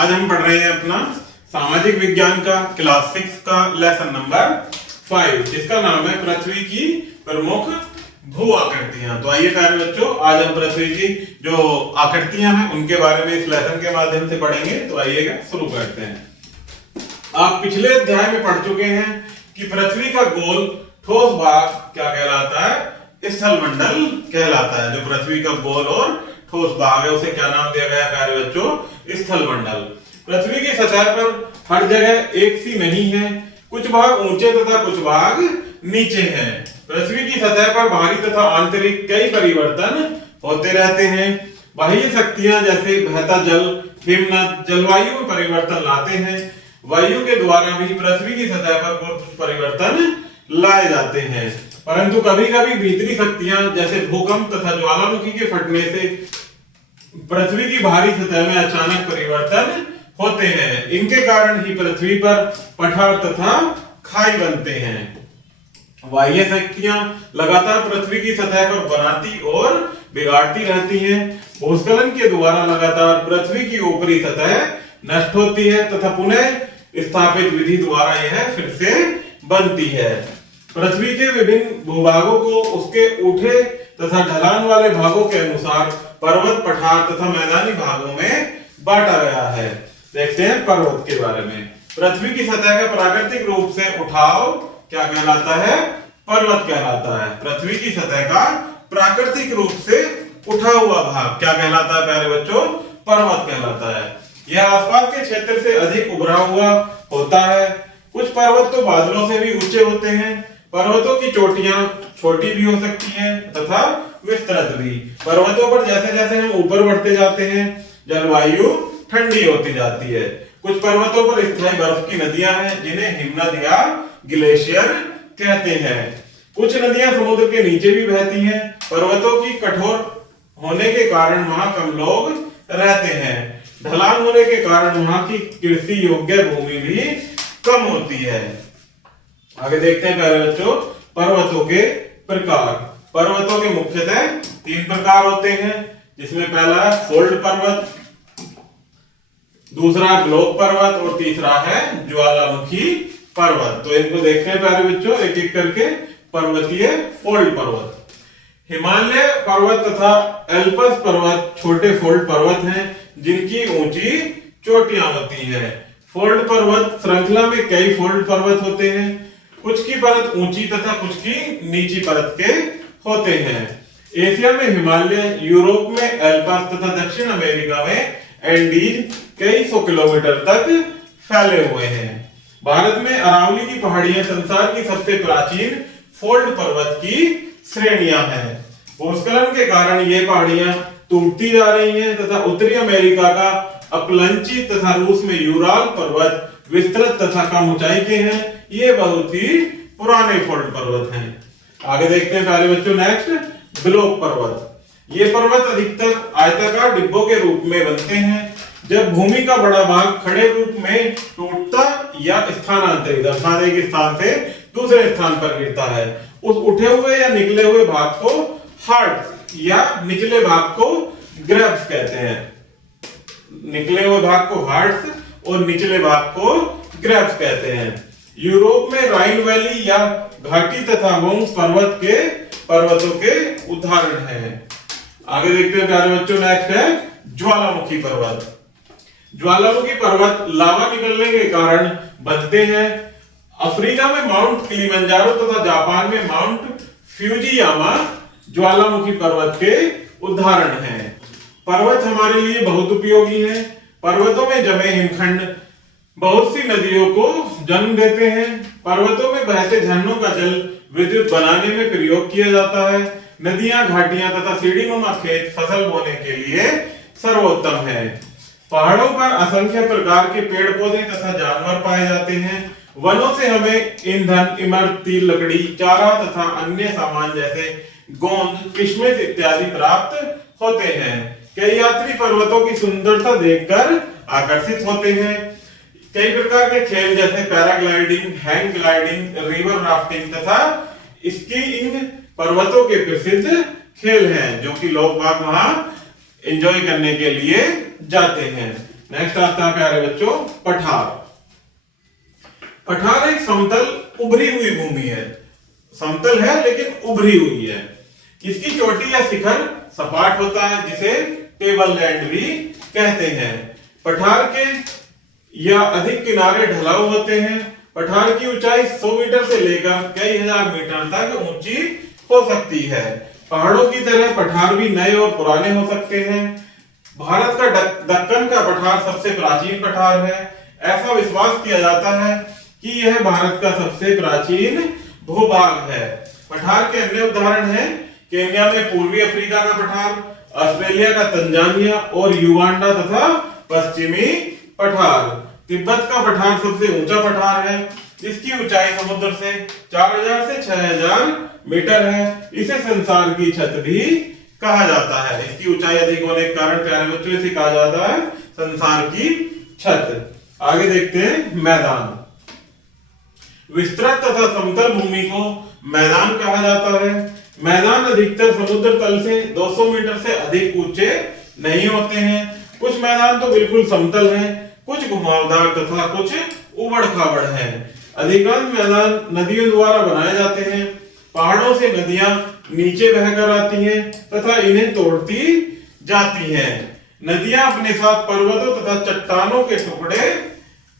आज हम पढ़ रहे हैं अपना सामाजिक विज्ञान का क्लास 6 का लेसन नंबर 5 जिसका नाम है पृथ्वी की प्रमुख भू आकृतियां। तो आइए प्यारे बच्चों, आज हम पृथ्वी की जो आकृतियां हैं उनके बारे में इस लेसन के माध्यम से पढ़ेंगे। तो आइएगा शुरू करते हैं। आप पिछले अध्याय में पढ़ चुके हैं कि पृथ्वी का गोल ठोस भाग क्या कहलाता है? स्थलमंडल कहलाता है। जो पृथ्वी का गोल और ठोस भाग है उसे क्या नाम दिया गया प्यारे बच्चों? स्थलमंडल। पृथ्वी की सतह पर हर जगह एक सी नहीं है, कुछ भाग ऊंचे तथा कुछ भाग नीचे हैं। पृथ्वी की सतह पर बाहरी तथा आंतरिक कई परिवर्तन होते रहते हैं। बाह्य शक्तियां जैसे बहता जल, हिमनद जलवायु में परिवर्तन लाते हैं। वायु के द्वारा भी पृथ्वी की सतह पर कुछ परिवर्तन लाए जाते हैं, परंतु कभी कभी भीतरी शक्तियां जैसे भूकंप तथा ज्वालामुखी के फटने से पृथ्वी की बाहरी सतह में अचानक परिवर्तन होते हैं। इनके कारण ही पृथ्वी पर पठार तथा खाई बनते हैं। बाह्य शक्तियां लगातार पृथ्वी की सतह पर बनाती और बिगाड़ती रहती हैं। भूस्खलन के द्वारा लगातार पृथ्वी की ऊपरी सतह नष्ट होती है तथा पुनः स्थापित विधि द्वारा यह फिर से बनती है। पृथ्वी के विभिन्न भूभागों को उसके ऊठे तथा ढलान वाले भागों के अनुसार पर्वत, पठार तथा मैदानी भागों में बांटा गया है। देखते हैं पर्वत के बारे में। पृथ्वी की सतह का प्राकृतिक रूप से उठाव क्या कहलाता है? पर्वत कहलाता है। पृथ्वी की सतह का प्राकृतिक रूप से उठा हुआ भाग क्या कहलाता है प्यारे बच्चों? पर्वत कहलाता है। यह आसपास के क्षेत्र से अधिक उभरा हुआ होता है। कुछ पर्वत तो बादलों से भी ऊंचे होते हैं। पर्वतों की चोटियां छोटी भी हो सकती हैं तथा विस्तृत भी। पर्वतों पर जैसे जैसे हम ऊपर बढ़ते जाते हैं जलवायु ठंडी होती जाती है। कुछ पर्वतों पर स्थायी बर्फ की नदियां हैं जिन्हें हिमनद या ग्लेशियर कहते हैं। कुछ नदियां समुद्र के नीचे भी बहती हैं। पर्वतों की कठोर होने के कारण वहां कम लोग रहते हैं। ढलान होने के कारण वहां की कृषि योग्य भूमि भी कम होती है। आगे देखते हैं प्यारे बच्चों पर्वतों के प्रकार। पर्वतों के मुख्यतः 3 प्रकार होते हैं, जिसमें पहला है फोल्ड पर्वत, दूसरा ग्लोब पर्वत और तीसरा है ज्वालामुखी पर्वत। तो इनको देखते हैं प्यारे बच्चों एक एक करके। पर्वतीय फोल्ड पर्वत। हिमालय पर्वत तथा एल्पस पर्वत छोटे फोल्ड पर्वत हैं जिनकी ऊंची चोटियां होती हैं। फोल्ड पर्वत श्रृंखला में कई फोल्ड पर्वत होते हैं। कुछ की परत ऊंची तथा कुछ की नीची परत के होते हैं। एशिया में हिमालय, यूरोप में एल्पस तथा दक्षिण अमेरिका में एंडीज कई सौ किलोमीटर तक फैले हुए हैं। भारत में अरावली की पहाड़ियां संसार की सबसे प्राचीन फोल्ड पर्वत की श्रेणियां हैं। भूस्खलन के कारण ये पहाड़ियां टूटती जा रही हैं तथा उत्तरी अमेरिका का अपलंची तथा रूस में यूराल पर्वत विस्तृत तथा कम ऊंचाई के हैं। ये बहुत ही पुराने फोल्ड पर्वत हैं। आगे देखते हैं प्यारे बच्चों नेक्स्ट ग्लोब पर्वत। ये पर्वत अधिकतर आयताकार डिब्बों के रूप में बनते हैं। जब भूमि का बड़ा भाग खड़े रूप में टूटता या स्थानांतरित अर्थात एक स्थान से दूसरे स्थान पर गिरता है, उस उठे हुए या निकले हुए भाग को हार्ट या निचले भाग को ग्रैब्स कहते हैं। निकले हुए भाग को हार्ट्स और निचले भाग को ग्रैब्स कहते हैं। यूरोप में राइन वैली या घाटी तथा वोंग्स पर्वत के पर्वतों के उदाहरण हैं। आगे देखते हैं प्यारे बच्चों नेक्स्ट है ज्वालामुखी पर्वत। ज्वालामुखी पर्वत लावा निकलने के कारण बनते हैं। अफ्रीका में माउंट किलिमंजारो तथा जापान में माउंट फ्यूजियामा ज्वालामुखी पर्वत के उदाहरण हैं। पर्वत हमारे लिए बहुत उपयोगी हैं। पर्वतों में जमे हिमखंड बहुत सी नदियों को जन्म देते हैं। पर्वतों में बहते झरनों का जल विद्युत बनाने में प्रयोग किया जाता है। नदियां, घाटियां तथा सीढ़ीनुमा खेत फसल बोने के लिए सर्वोत्तम है। पहाड़ों पर असंख्य प्रकार के पेड़ पौधे तथा जानवर पाए जाते हैं। वनों से हमें ईंधन, इमरती लकड़ी, चारा तथा अन्य सामान जैसे गोंद, किशमिश इत्यादि प्राप्त होते हैं। कई यात्री पर्वतों की सुंदरता देखकर आकर्षित होते हैं। कई प्रकार के खेल जैसे paragliding, hang gliding, river rafting तथा स्कीइंग पर्वतों के प्रसिद्ध खेल हैं जो कि लोग वहां एंजॉय करने के लिए जाते हैं। नेक्स्ट आता है प्यारे बच्चों पठार। पठार एक समतल उभरी हुई भूमि है, समतल है लेकिन उभरी हुई है। इसकी चोटी या शिखर सपाट होता है जिसे टेबल लैंड भी कहते हैं। पठार के या अधिक किनारे ढलाऊ होते हैं। पठार की ऊंचाई 100 मीटर से लेकर कई हजार मीटर तक ऊंची हो सकती है। पहाड़ों की तरह पठार भी नए और पुराने हो सकते हैं। भारत का दक्कन का पठार सबसे प्राचीन पठार है। ऐसा विश्वास किया जाता है कि यह भारत का सबसे प्राचीन भूभाग है। पठार के अन्य उदाहरण हैं केन्या में पूर्वी अफ्रीका का पठार, ऑस्ट्रेलिया का तंजानिया और युगांडा तथा पश्चिमी पठार। तिब्बत का पठार सबसे ऊंचा पठार है। इसकी ऊंचाई समुद्र से 4000 से 6000 मीटर है। इसे संसार की छत भी कहा जाता है। इसकी ऊंचाई अधिक होने के कारण प्यारे बच्चों इसे कहा जाता है संसार की छत। आगे देखते हैं मैदान। विस्तृत तथा समतल भूमि को मैदान कहा जाता है। मैदान अधिकतर समुद्र तल से 200 मीटर से अधिक ऊंचे नहीं होते हैं। कुछ मैदान तो बिल्कुल समतल हैं, कुछ घुमावदार तथा कुछ उबड़ खाबड़ हैं। अधिकांश मैदान नदियों द्वारा बनाए जाते हैं। पहाड़ों से नदियां नीचे बहकर आती हैं तथा इन्हें तोड़ती जाती हैं। नदियां अपने साथ पर्वतों तथा चट्टानों के टुकड़े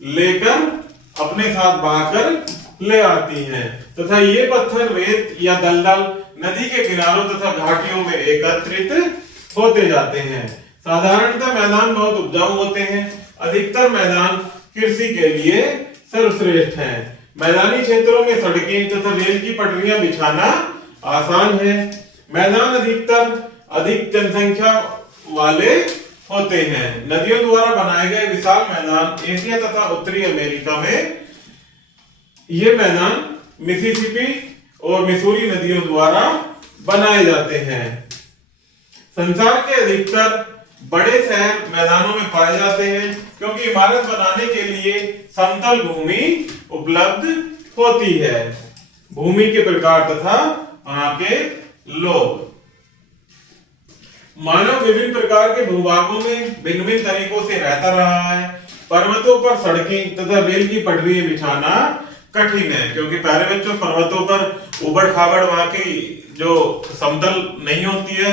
लेकर अपने साथ बहाकर ले आती हैं तथा ये पत्थर रेत या दलदल नदी के किनारों तथा घाटियों में एकत्रित होते जाते हैं। साधारणतः मैदान बहुत उपजाऊ होते हैं। अधिकतर मैदान कृषि के लिए सर्वश्रेष्ठ हैं। मैदानी क्षेत्रों में सड़कें तथा रेल की पटरियां बिछाना आसान है। मैदान अधिकतर अधिक जनसंख्या वाले होते हैं। नदियों द्वारा बनाए गए विशाल मैदान एशिया तथा उत्तरी अमेरिका में ये मैदान मिसिसिपी और मिसूरी नदियों द्वारा बनाए जाते हैं। संसार के अधिकतर बड़े शहर मैदानों में पाए जाते हैं क्योंकि इमारत बनाने के लिए समतल भूमि उपलब्ध होती है। भूमि के प्रकार तथा वहां के लोग। मानव विभिन्न प्रकार के भूभागों में भिन्न भिन्न तरीकों से रहता रहा है। पर्वतों पर सड़कें तथा रेल की पटरियां बिछाना कठिन है क्योंकि प्यारे बच्चों पर्वतों पर उबड़ खाबड़ वहां की जो समतल नहीं होती है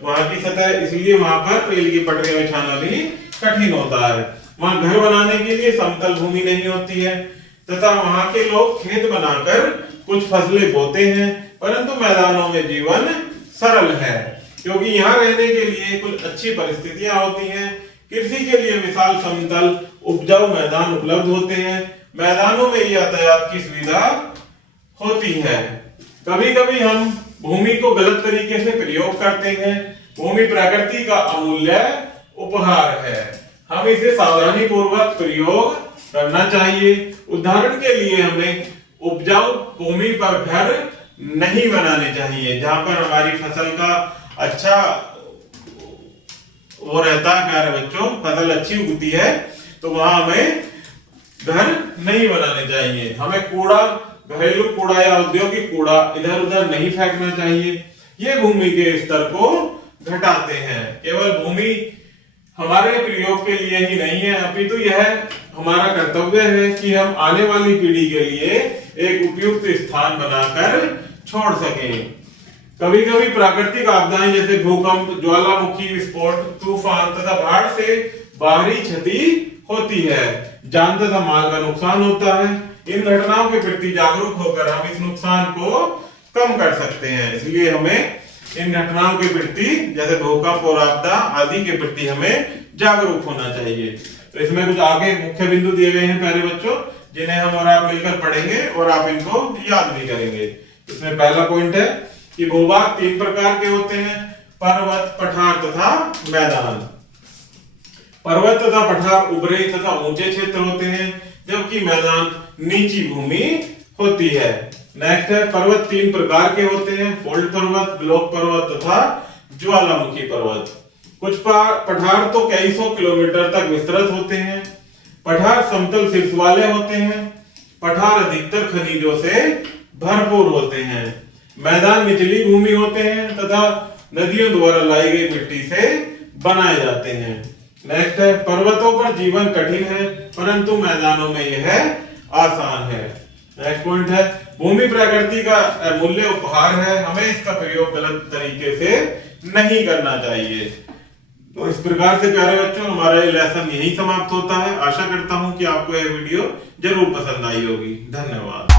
वहां की सतह, इसलिए वहां पर रेल की पटरियां बिछाना भी कठिन होता है। वहां घर बनाने के लिए समतल भूमि नहीं होती है तथा वहां के लोग खेत बनाकर कुछ फसलें बोते हैं, परंतु मैदानों में जीवन सरल है क्योंकि यहाँ रहने के लिए कुछ अच्छी परिस्थितियां होती हैं। कृषि के लिए विशाल समतल उपजाऊ मैदान उपलब्ध होते हैं। मैदानों में यातायात की सुविधा होती है। कभी कभी हम भूमि को गलत तरीके से प्रयोग करते हैं। भूमि प्रकृति का अमूल्य उपहार है, हम इसे सावधानी पूर्वक प्रयोग करना चाहिए। उदाहरण के लिए हमें उपजाऊ भूमि पर घर नहीं बनाने चाहिए जहां पर हमारी फसल का अच्छा वो रहता है प्यारे बच्चों, फसल अच्छी उगती है तो वहां हमें घर नहीं बनाने चाहिए। हमें कूड़ा, घरेलू कूड़ा या औद्योगिक कूड़ा इधर उधर नहीं फेंकना चाहिए। ये भूमि के स्तर को घटाते हैं। केवल भूमि हमारे प्रयोग के लिए ही नहीं है अपितु यह हमारा कर्तव्य है कि हम आने वाली पीढ़ी के लिए एक उपयुक्त स्थान बनाकर छोड़ सकें। कभी कभी प्राकृतिक आपदाएं जैसे भूकंप, ज्वालामुखी विस्फोट, तूफान तथा बाढ़ से बाहरी क्षति होती है, जान तथा माल का नुकसान होता है। इन घटनाओं के प्रति जागरूक होकर हम इस नुकसान को कम कर सकते हैं। इसलिए हमें इन घटनाओं के प्रति जैसे भूकंप और आपदा आदि के प्रति हमें जागरूक होना चाहिए। तो इसमें कुछ आगे मुख्य बिंदु दिए गए हैं प्यारे बच्चों, जिन्हें हम और आप मिलकर पढ़ेंगे और आप इनको याद भी करेंगे। इसमें पहला पॉइंट है कि भूभाग 3 प्रकार के होते हैं, पर्वत, पठार तथा मैदान। पर्वत तथा पठार उभरे तथा ऊंचे क्षेत्र होते हैं जबकि मैदान नीची भूमि होती है। नेक्स्ट है पर्वत 3 प्रकार के होते हैं, फोल्ड पर्वत, ब्लॉक पर्वत तथा ज्वालामुखी पर्वत। कुछ पठार तो कई सौ किलोमीटर तक विस्तृत होते हैं। पठार समतल शीर्ष वाले होते हैं। पठार अधिकतर खनिजों से भरपूर होते हैं। मैदान निचली भूमि होते हैं तथा नदियों द्वारा लाई गई मिट्टी से बनाए जाते हैं। नेक्स्ट है पर्वतों पर जीवन कठिन है परंतु मैदानों में यह आसान है। नेक्स्ट पॉइंट है भूमि प्रकृति का अमूल्य उपहार है, हमें इसका प्रयोग गलत तरीके से नहीं करना चाहिए। तो इस प्रकार से प्यारे बच्चों हमारा ये लेसन यही समाप्त होता है। आशा करता हूं कि आपको यह वीडियो जरूर पसंद आई होगी। धन्यवाद।